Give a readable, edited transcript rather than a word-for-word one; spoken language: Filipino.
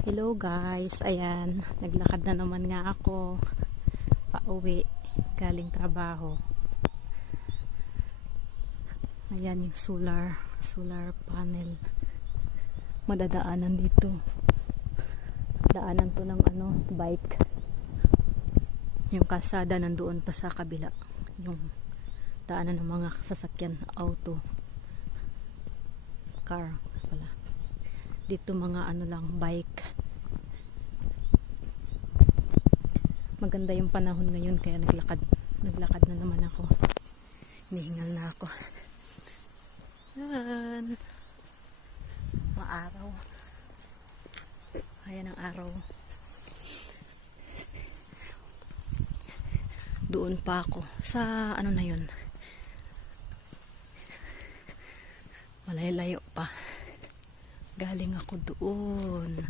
Hello guys, ayan, naglakad na naman nga ako pauwi galing trabaho. Ayan yung solar panel. Madadaanan dito. Daanan to ng bike. Yung kalsada nandoon pa sa kabila. Yung daanan ng mga sasakyan, auto, car pala. Dito mga bike. Maganda yung panahon ngayon kaya naglakad na naman ako. Hinihingal na ako. Yan. Maaraw. Ayan ang araw. Doon pa ako sa na yun. Malayo pa. Galing ako doon.